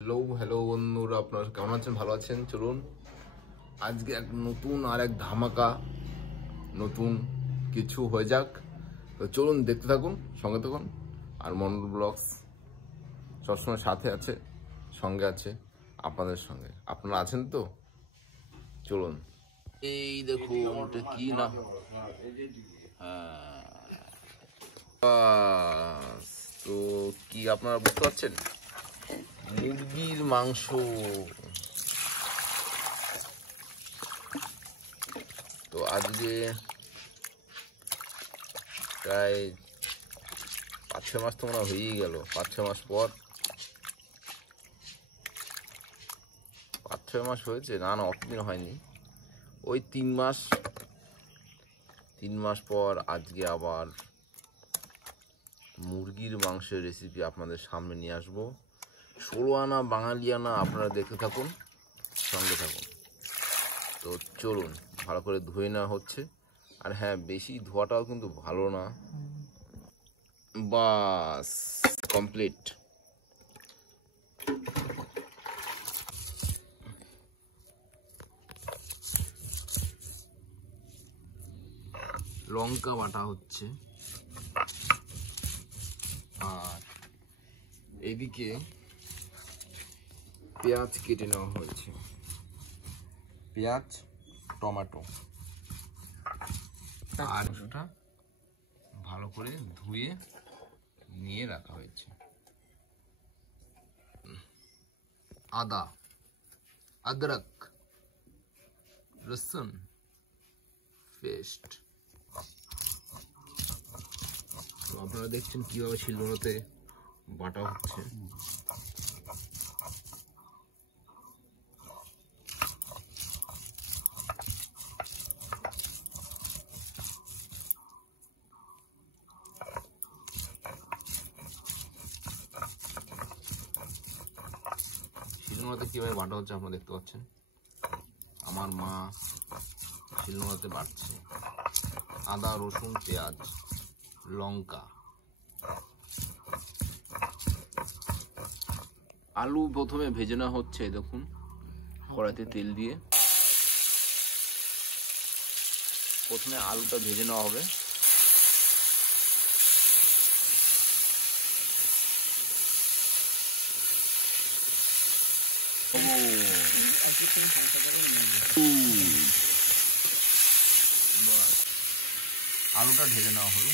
Hello hello বন্ধুরা, আপনারা কেমন আছেন? ভালো আছেন? চলুন আজকে এক নতুন আর এক ধামাকা নতুন কিছু হয়ে যাক। তো চলুন দেখতে থাকুন, সঙ্গে থাকুন। আর মন্ডল ব্লগস সবসময় সাথে আছে, সঙ্গে আছে, আপনাদের সঙ্গে। আপনারা আছেন তো? চলুন। এই দেখুন এটা কি না, তো কি আপনারা বুঝতে পারছেন? মুরগির মাংস। তো আজকে প্রায় 5-6 মাস তো মনে হয়েই গেল। 5-6 মাস পর, 5-6 মাস হয়েছে, না না অতদিন হয়নি, ওই 3 মাস পর আজকে আবার মুরগির মাংসের রেসিপি আপনাদের সামনে নিয়ে আসবো। 16 আনা বাঙালিয়ানা, আপনারা দেখতে থাকুন, সঙ্গে থাকুন। তো চলুন, ভালো করে ধুয়ে নেওয়া হচ্ছে। আর হ্যাঁ, বেশি ধোয়াটাও কিন্তু ভালো না। বাস কমপ্লিট। লঙ্কা বাটা হচ্ছে, আর এদিকে পেঁয়াজ কেটে নেওয়া হয়েছে। পেঁয়াজ, টমেটো, আর ওটা ভালো করে ধুয়ে নিয়ে রাখা হয়েছে। আদা, अदरक, लहसुन पेस्ट। তো আপনারা দেখছেন কিভাবে শিলনোড়াতে বাটা হচ্ছে। শিলনোড়াতে কিভাবে বাটা হচ্ছে আপনারা দেখতে পাচ্ছেন। আমার মা শিলনোড়াতে বাটছে। আদা, রসুন, পেঁয়াজ, লঙ্কা। আলু প্রথমে ভেজে নেওয়া হচ্ছে, দেখুন কড়াইতে তেল দিয়ে। প্রথমে আলুটা ভেজে নেওয়া হবে। আলুটা ঢেলে নেওয়া হলো।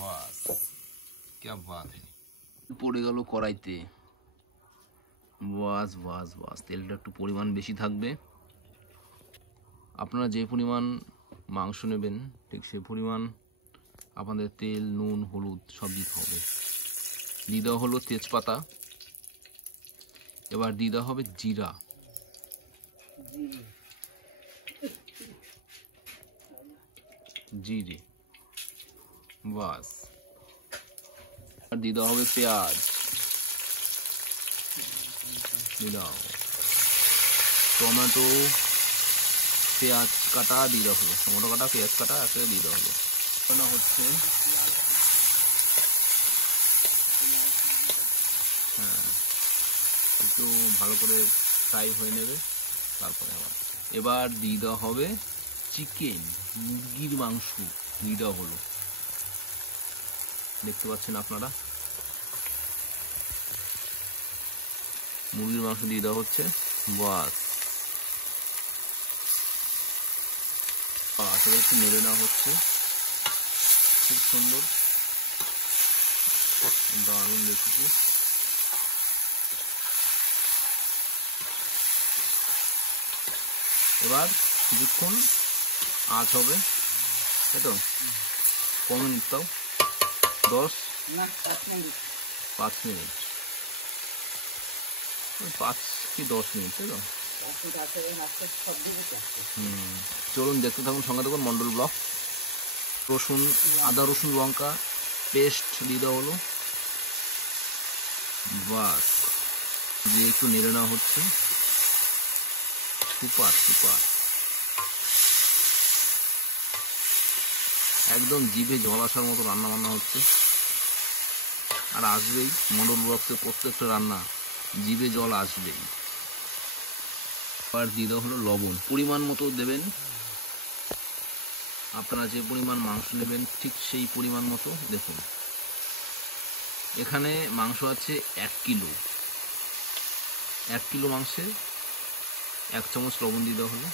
বাস, क्या बात है। পড়ে গেল কড়াইতে। বাস বাস বাস, তেলটা একটু পরিমাণ বেশি থাকবে। আপনারা যে পরিমাণ মাংস নেবেন ঠিক সেই পরিমাণ আপনাদের তেল, নুন, হলুদ সব দিতে হবে। দিয়ে দেওয়া হলো তেজপাতা। এবার দিয়ে দেওয়া হবে জিরা, জিরে। বাস, আর দিয়ে দেওয়া হবে পেঁয়াজ। দিয়ে দাও টমেটো, পেঁয়াজ কাটা দিয়ে দেওয়া হলো। টমেটো কাটা, পেঁয়াজ কাটা একসাথে দিয়ে দেওয়া হলো। হচ্ছে হ্যাঁ, একটু ভালো করে ফ্রাই হয়ে নেবে। তারপরে এবার দিয়ে দেওয়া হবে চিকেন, মুরগির মাংস দিয়ে দেওয়া হলো। দেখতে পাচ্ছেন আপনারা, মুরগির মাংস দিয়ে দেওয়া হচ্ছে। বাস, একটু নেড়ে নেওয়া হচ্ছে। খুব সুন্দর, দারুণ রেসিপি। এবার কিছুক্ষণ আঁচ হবে, তাই তো? কম মিনিট, তাও 5 মিনিট, 5 কি 10 মিনিট, তাই তো? চলুন দেখতে থাকুন, সঙ্গে থাকুন মন্ডল ব্লগ। রসুন, আদা, রসুন, লঙ্কা পেস্ট দিয়ে দেওয়া হলো। বাস, দিয়ে একটু নেড়ে নেওয়া হচ্ছে। সুপার সুপার, একদম জিভে জল আসার মতো রান্না বান্না হচ্ছে। আর আসবেই মন্ডল ব্লগসের প্রত্যেকটা রান্না জিভে জল আসবেই। আর দিয়ে দেওয়া হলো লবণ, পরিমাণ মতো দেবেন। আপনারা যে পরিমাণ মাংস নেবেন ঠিক সেই পরিমাণ মতো। দেখুন এখানে মাংস আছে 1 কিলো। 1 কিলো মাংসে 1 চামচ লবণ দিয়ে দেওয়া হলো।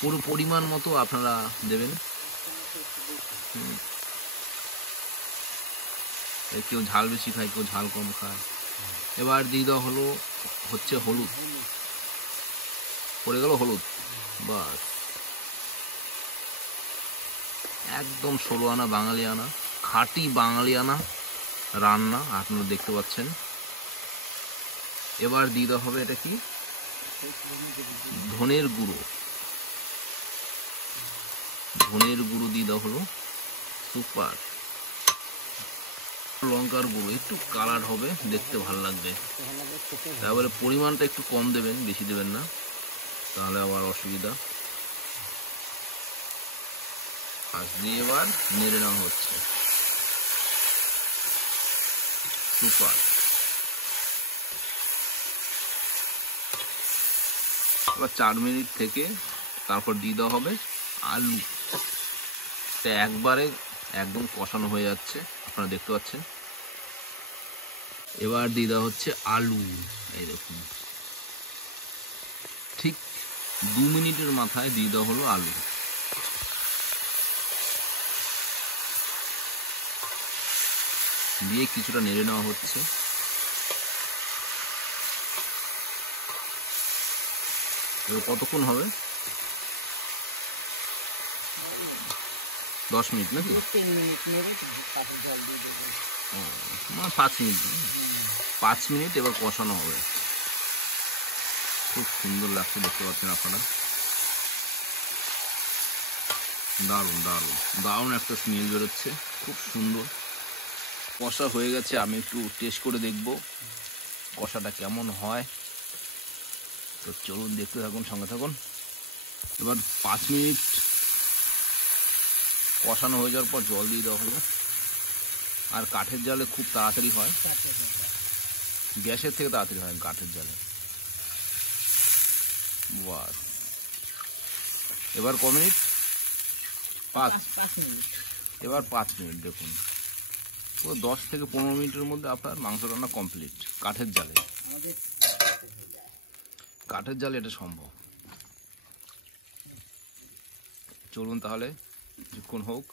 পুরো পরিমাণ মতো আপনারা দেবেন। কেউ ঝাল বেশি খায়, কেউ ঝাল কম খায়। এবার দিয়ে দেওয়া হলো হচ্ছে হলুদ, পড়ে গেল হলুদ। বাস, একদম 16 আনা বাঙালি আনা, খাঁটি বাঙালি আনা রান্না আপনারা দেখতে পাচ্ছেন। এবার দিয়ে দেওয়া হবে এটা কি, ধনের গুঁড়ো। ধনের গুঁড়ো দিয়ে দেওয়া হলো, সুপার। লঙ্কার গুঁড়ো, একটু কালার হবে, দেখতে ভালো লাগবে। তারপরে পরিমাণটা একটু কম দেবেন, বেশি দেবেন না, তাহলে আবার অসুবিধা। আজ দিয়ে এবার নেড়ে নেওয়া হচ্ছে, সুপার। এবার 4 মিনিট থেকে তারপর দিয়ে দেওয়া হবে আলু। একবারে একদম কষানো হয়ে যাচ্ছে, আপনারা দেখতে পাচ্ছেন। এবার দিয়ে দেওয়া হচ্ছে আলু। এই দেখুন, ঠিক 2 মিনিটের মাথায় দিয়ে দেওয়া হলো আলু। দিয়ে কিছুটা নেড়ে নেওয়া হচ্ছে। এবার কতক্ষণ হবে, 10 মিনিট নাকি? 3 মিনিট নেড়ে তারপর জল দিয়ে দেবেন। 5 মিনিট, 5 মিনিট এবার কষানো হবে। খুব সুন্দর লাগছে, দেখতে পাচ্ছেন আপনারা। দারুণ দারুণ দারুণ একটা স্মেল বেরোচ্ছে, খুব সুন্দর। কষা হয়ে গেছে, আমি একটু টেস্ট করে দেখব কষাটা কেমন হয়। তো চলুন দেখতে থাকুন, সঙ্গে থাকুন। এবার 5 মিনিট কষানো হয়ে যাওয়ার পর জল দিয়ে দেওয়া হলো। আর কাঠের জালে খুব তাড়াতাড়ি হয়, গ্যাসের থেকে তাড়াতাড়ি হয় কাঠের জালে। বাস, এবার ক মিনিট? 5। এবার 5 মিনিট। দেখুন পুরো 10 থেকে 15 মিনিটের মধ্যে আপনার মাংস রান্না কমপ্লিট। কাঠের জালে, কাঠের জালে এটা সম্ভব। চলুন তাহলে কিছুক্ষণ হোক।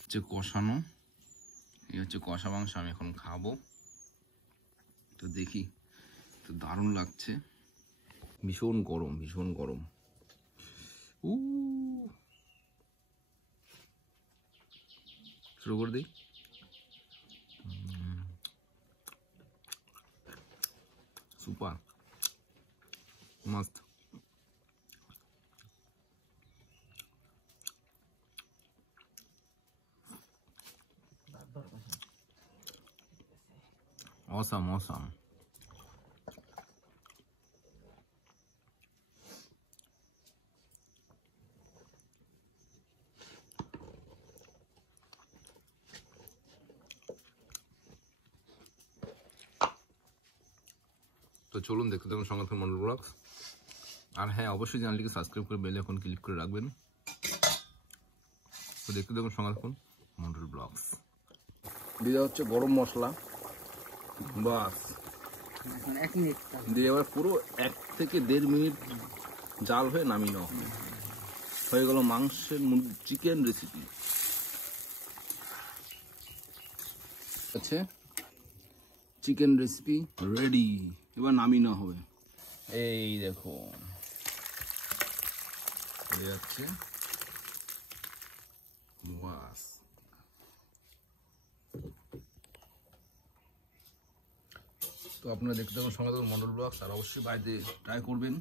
হচ্ছে কষানো, এই হচ্ছে কষা মাংস, আমি এখন খাবো। তো দেখি, তো দারুণ লাগছে। ভীষণ গরম, ভীষণ গরম। শুরু করে দিই। সুপার, মস্ত। Awesome, awesome. তো চলুন দেখতে থাকুন সংগঠন মন্ডল ব্লগস। আর হ্যাঁ, অবশ্যই চ্যানেলটিকে সাবস্ক্রাইব করে বেল আইকন ক্লিক করে রাখবেন। তো দেখতে থাকুন সংগঠন মন্ডল ব্লগস। দিয়ে হচ্ছে গরম মশলা, বাস। দিয়ে এবার পুরো 1 থেকে 1.5 মিনিট জাল হয়ে নামিয়ে নেওয়া হবে। হয়ে গেল মাংসের চিকেন রেসিপি। আছে চিকেন রেসিপি রেডি। এবার নামিয়ে নেওয়া হবে। এই দেখুন হয়ে যাচ্ছে, বাস। তো আপনারা দেখতে থাকুন সঙ্গে থাকুন মন্ডল ব্লগস। আর অবশ্যই বাড়িতে ট্রাই করবেন,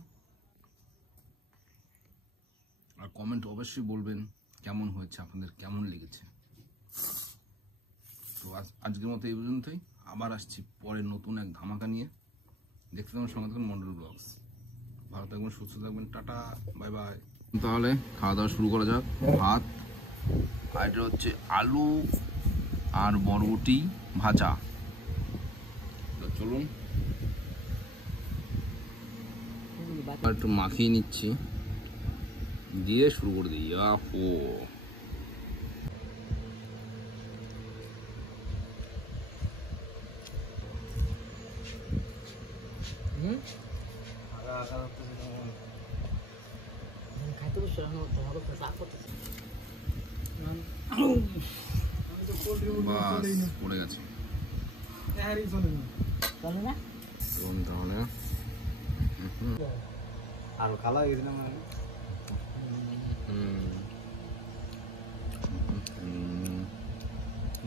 আর কমেন্ট অবশ্যই বলবেন কেমন হয়েছে, আপনাদের কেমন লেগেছে। তো আজকের মতো এই পর্যন্তই। আবার আসছি পরে নতুন এক ধামাকা নিয়ে। দেখতে থাকুন সঙ্গে থাকুন মন্ডল ব্লগস। ভালো থাকবেন, সুস্থ থাকবেন, টাটা, বাই বাই। তাহলে খাওয়া দাওয়া শুরু করা যাক। ভাত, আর এটা হচ্ছে আলু আর বরবটি ভাজা। চলুন আর একটু মাখিয়ে নিচ্ছি, দিয়ে শুরু করে দিই। আহো খাইতে বসে তোমাকে তো চা করতেছে বাস পড়ে গেছে। চলে না চলুন তাহলে আর কালো হয়ে গেছে না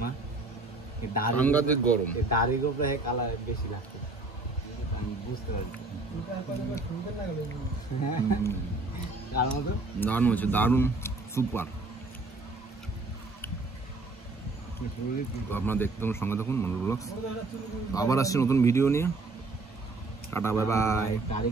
মা সাংঘাতিক গরম। দাড়ির উপরে কালার বেশি লাগছে, আমি বুঝতে পারছি। তার মতো দারুণ হয়েছে, দারুণ সুপার। আপনারা দেখতে থাকুন, সঙ্গে থাকুন মনোর ব্লগস। আবার আসছে নতুন ভিডিও নিয়ে। Tata, bye bye. দাড়ি